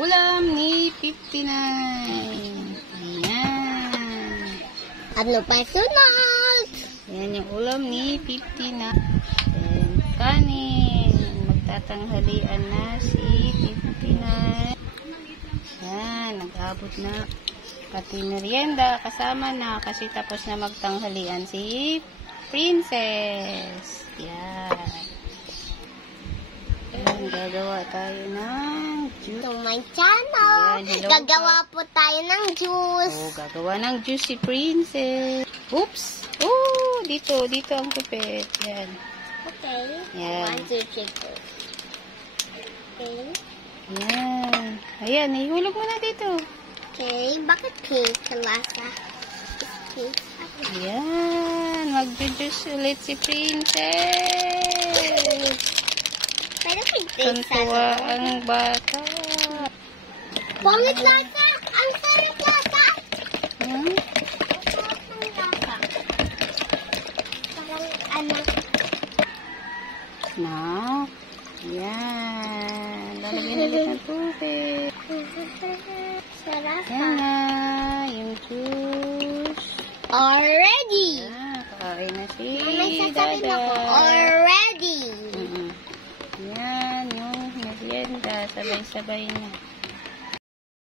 ulam ni 59. Ayan. Ano pa sunod? Ayan yung ulam ni 59. Ayan, kanin. Magtatanghalian na si 59. Ayan, nag-abot na. Pati merienda, kasama na kasi tapos na magtanghalian si Princess. Yan. Ayan, gagawa tayo ng juice. To my channel. Ayan, Gagawa po tayo ng juice. Oh, gagawa ng juice si Princess. Oops! Oh, dito ang pipit. Yan. Okay. Yan. 1, 2, 3, 4. Okay. Yan. Ayan, ihulog mo na dito. Okay. Bakit pink ang lasa? Pink. Ayan. Mag-juice ulit si Princess. Pero pink taste Tuntua ang bata. Pangit lasa! Ang sarap lasa! Hmm? Ang sarap ng lasa. Parang anak. Snack. Ayan. Lalagyan ulit ng tubig. Sarap. Ayan na. Yung juice. Already! Ayan. Kain na si May sasabihin Dada. ako. Already! Ayan. Yung merienda. Sabay-sabay na.